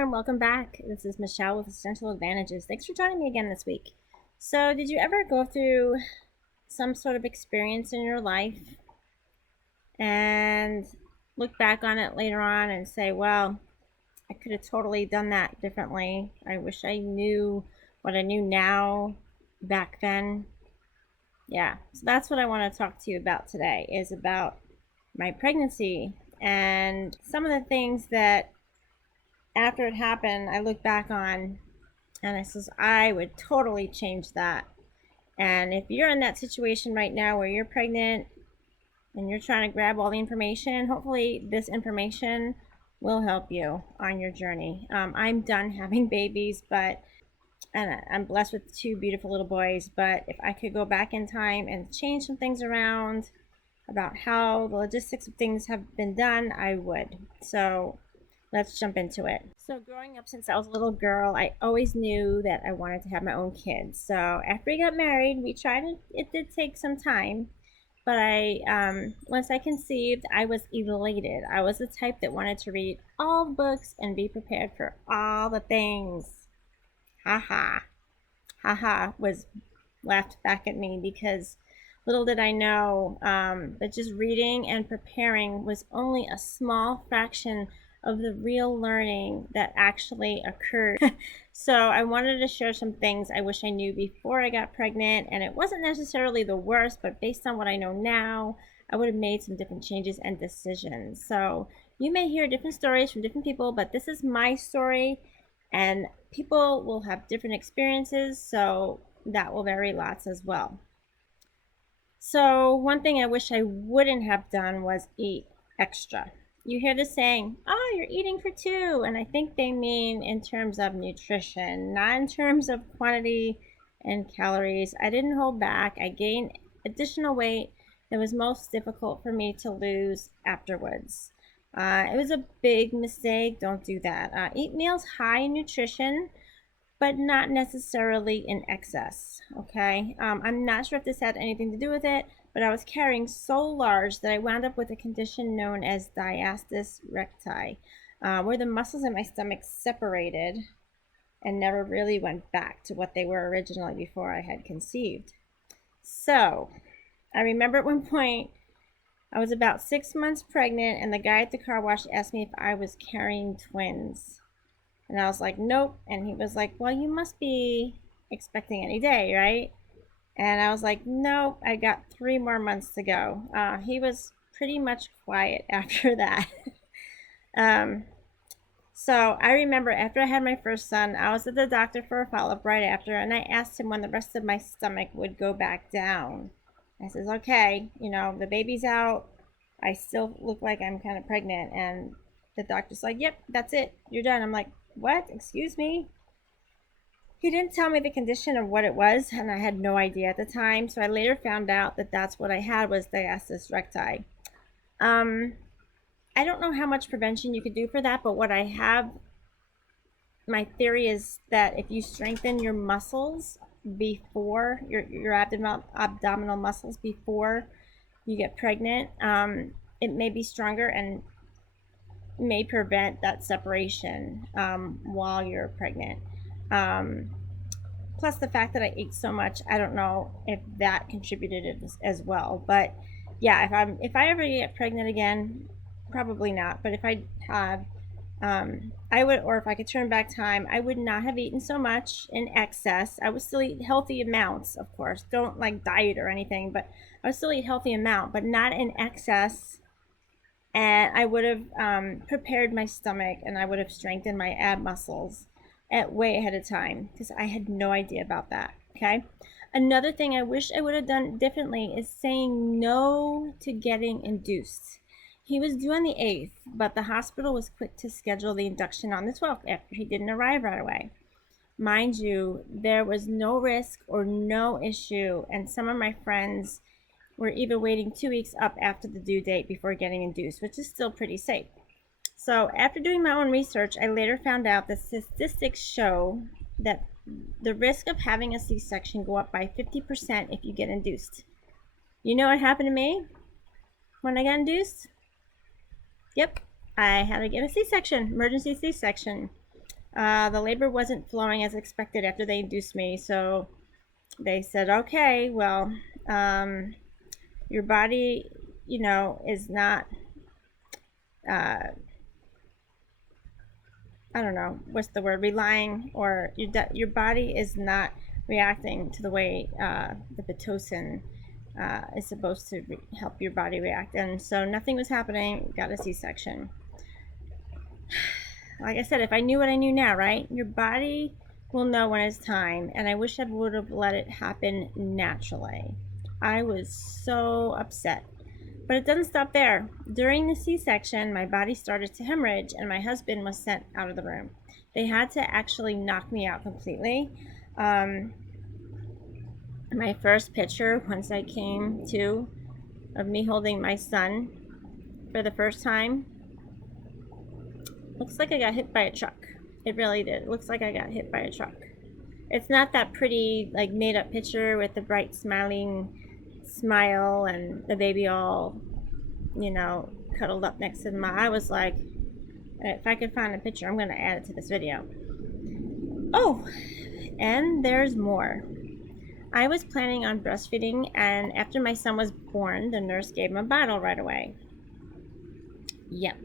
everyone, welcome back. This is Michelle with Essential Advantages. Thanks for joining me again this week. So, did you ever go through some sort of experience in your life and look back on it later on and say, well, I could have totally done that differently. I wish I knew what I knew now back then. Yeah, so that's what I want to talk to you about today is about my pregnancy and some of the things that after it happened, I look back on and I says, I would totally change that. And if you're in that situation right now where you're pregnant and you're trying to grab all the information, hopefully this information will help you on your journey. I'm done having babies, but and I'm blessed with two beautiful little boys. But if I could go back in time and change some things around about how the logistics of things have been done, I would. So let's jump into it. So, growing up since I was a little girl, I always knew that I wanted to have my own kids. So, after we got married, we tried it. It did take some time, but once I conceived, I was elated. I was the type that wanted to read all the books and be prepared for all the things. Haha, haha was laughed back at me because little did I know that just reading and preparing was only a small fraction of the real learning that actually occurred. So I wanted to share some things I wish I knew before I got pregnant, and it wasn't necessarily the worst, but based on what I know now, I would have made some different changes and decisions. So you may hear different stories from different people, but this is my story, and people will have different experiences, so that will vary lots as well. So one thing I wish I wouldn't have done was eat extra. You hear the saying, oh, you're eating for two. And I think they mean in terms of nutrition, not in terms of quantity and calories. I didn't hold back. I gained additional weight that was most difficult for me to lose afterwards. It was a big mistake. Don't do that. Eat meals high in nutrition, but not necessarily in excess. Okay, I'm not sure if this had anything to do with it, but I was carrying so large that I wound up with a condition known as diastasis recti, where the muscles in my stomach separated and never really went back to what they were originally before I had conceived. So I remember at one point I was about 6 months pregnant, and the guy at the car wash asked me if I was carrying twins. And I was like, nope. And he was like, well, you must be expecting any day, right? And I was like, nope, I got 3 more months to go. He was pretty much quiet after that. um, so I remember after I had my first son, I was at the doctor for a follow-up right after, and I asked him when the rest of my stomach would go back down. I says, okay, the baby's out. I still look like I'm kind of pregnant. And the doctor's like, yep, that's it. You're done. I'm like, what? Excuse me? He didn't tell me the condition of what it was, and I had no idea at the time. So I later found out that that's what I had was diastasis recti. I don't know how much prevention you could do for that, but what I have, my theory is that if you strengthen your muscles before your abdominal muscles before you get pregnant, it may be stronger and may prevent that separation while you're pregnant. Plus the fact that I ate so much, I don't know if that contributed as well. But yeah, if I ever get pregnant again, probably not. But if I have, I would, or if I could turn back time, I would not have eaten so much in excess. I would still eat healthy amounts, of course. Don't like diet or anything, but I would still eat healthy amount, but not in excess. And I would have prepared my stomach, and I would have strengthened my ab muscles at way ahead of time because I had no idea about that. Okay. Another thing I wish I would have done differently is saying no to getting induced. He was due on the 8th, but the hospital was quick to schedule the induction on the 12th after he didn't arrive right away. Mind you, there was no risk or no issue, and some of my friends were even waiting 2 weeks up after the due date before getting induced, which is still pretty safe. So after doing my own research, I later found out that statistics show that the risk of having a C-section go up by 50% if you get induced. You know what happened to me when I got induced? Yep, I had to get a C-section, emergency C-section. The labor wasn't flowing as expected after they induced me, so they said, okay, well, your body, is not, uh, I don't know, what's the word, relying, or your body is not reacting to the way the Pitocin is supposed to help your body react. And so nothing was happening, got a C-section. Like I said, if I knew what I knew now, right? Your body will know when it's time, and I wish I would have let it happen naturally. I was so upset. But it doesn't stop there. During the C-section, my body started to hemorrhage and my husband was sent out of the room. They had to actually knock me out completely. My first picture, once I came to, of me holding my son for the first time, looks like I got hit by a truck. It really did. It looks like I got hit by a truck. It's not that pretty, like, made up picture with the bright smiling smile and the baby all, cuddled up next to I was like, if I could find a picture, I'm going to add it to this video. Oh, and there's more. I was planning on breastfeeding, and after my son was born, the nurse gave him a bottle right away. Yep.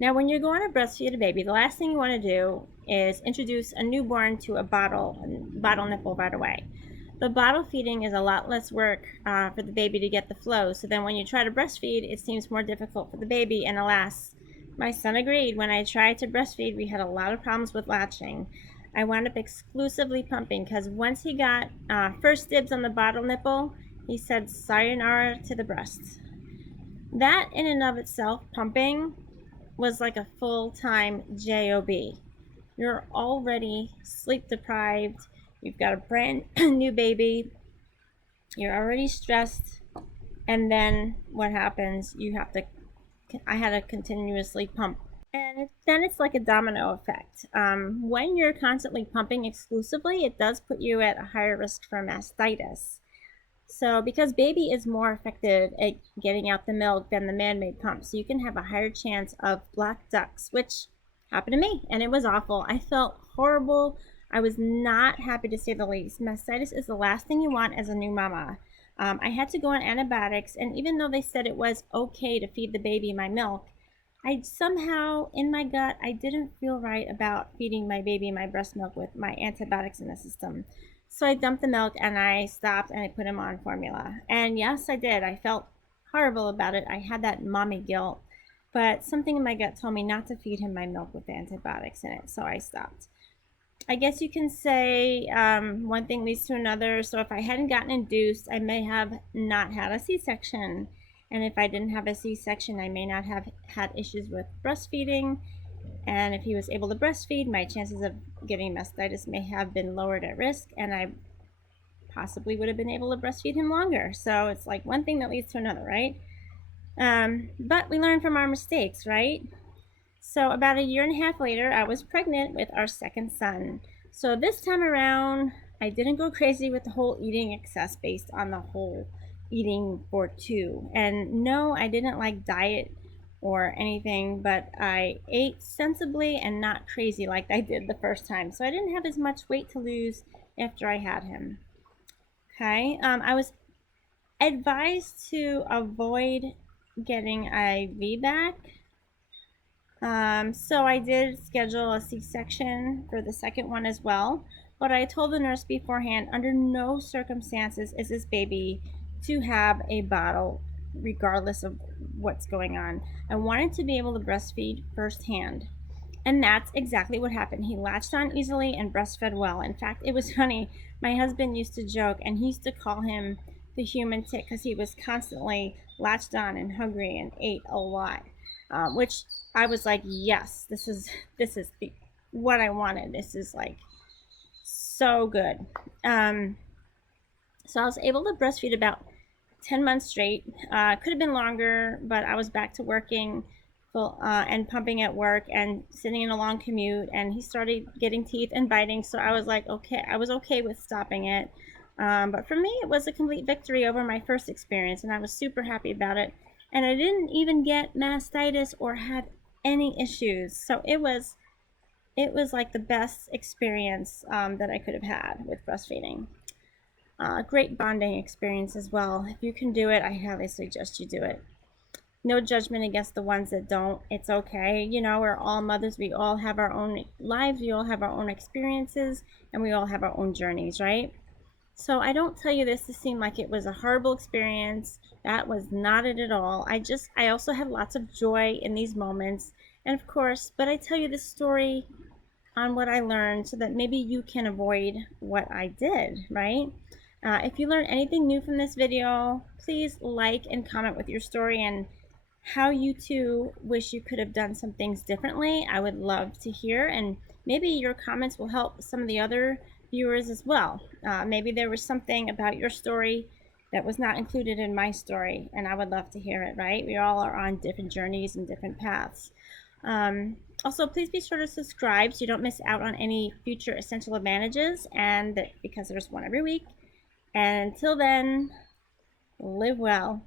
Now, when you're going to breastfeed a baby, the last thing you want to do is introduce a newborn to a bottle nipple right away. The bottle feeding is a lot less work for the baby to get the flow, so then when you try to breastfeed, it seems more difficult for the baby, and alas, my son agreed. When I tried to breastfeed, we had a lot of problems with latching. I wound up exclusively pumping because once he got first dibs on the bottle nipple, he said sayonara to the breast. That in and of itself, pumping, was like a full-time job. You're already sleep deprived, you've got a brand new baby, you're already stressed, and then what happens? I had to continuously pump. And then it's like a domino effect. When you're constantly pumping exclusively, it does put you at a higher risk for mastitis. So because baby is more effective at getting out the milk than the man-made pump, so you can have a higher chance of black ducks, which happened to me, and it was awful. I felt horrible. I was not happy, to say the least. Mastitis is the last thing you want as a new mama. I had to go on antibiotics, and even though they said it was okay to feed the baby my milk, I somehow, in my gut, I didn't feel right about feeding my baby my breast milk with my antibiotics in the system. So I dumped the milk and I stopped and I put him on formula. And yes, I did. I felt horrible about it. I had that mommy guilt, but something in my gut told me not to feed him my milk with antibiotics in it, so I stopped. I guess you can say one thing leads to another. So if I hadn't gotten induced, I may have not had a C-section. And if I didn't have a C-section, I may not have had issues with breastfeeding. And if he was able to breastfeed, my chances of getting mastitis may have been lowered at risk, and I possibly would have been able to breastfeed him longer. So it's like one thing that leads to another, right? But we learn from our mistakes, right? So about a year and a half later, I was pregnant with our second son. So this time around, I didn't go crazy with the whole eating excess based on the whole eating for two. And no, I didn't like diet or anything, but I ate sensibly and not crazy like I did the first time. So I didn't have as much weight to lose after I had him. Okay, I was advised to avoid getting a VBAC. So I did schedule a C-section for the second one as well, but I told the nurse beforehand, under no circumstances is this baby to have a bottle regardless of what's going on. I wanted to be able to breastfeed firsthand. And that's exactly what happened. He latched on easily and breastfed well. In fact, it was funny. My husband used to joke, and he used to call him the human tick because he was constantly latched on and hungry and ate a lot, which I was like, yes, this is what I wanted. This is like so good. So I was able to breastfeed about 10 months straight. Could have been longer, but I was back to working and pumping at work and sitting in a long commute, and he started getting teeth and biting, so I was like, okay, I was okay with stopping it. But for me, it was a complete victory over my first experience, and I was super happy about it. And I didn't even get mastitis or have any issues. So it was it was like the best experience that I could have had with breastfeeding. Great bonding experience as well. If you can do it, I highly suggest you do it. No judgment against the ones that don't. It's okay. You know, we're all mothers. We all have our own lives. We all have our own experiences, and we all have our own journeys, right? So I don't tell you this to seem like it was a horrible experience. That was not it at all. I also have lots of joy in these moments. And of course, but I tell you this story on what I learned so that maybe you can avoid what I did, right? If you learn anything new from this video, please like and comment with your story and how you too wish you could have done some things differently. I would love to hear, and maybe your comments will help some of the other viewers as well. Maybe there was something about your story that was not included in my story, and I would love to hear it, right? We all are on different journeys and different paths. Also, please be sure to subscribe so you don't miss out on any future essential advantages, and because there's one every week. And until then, live well.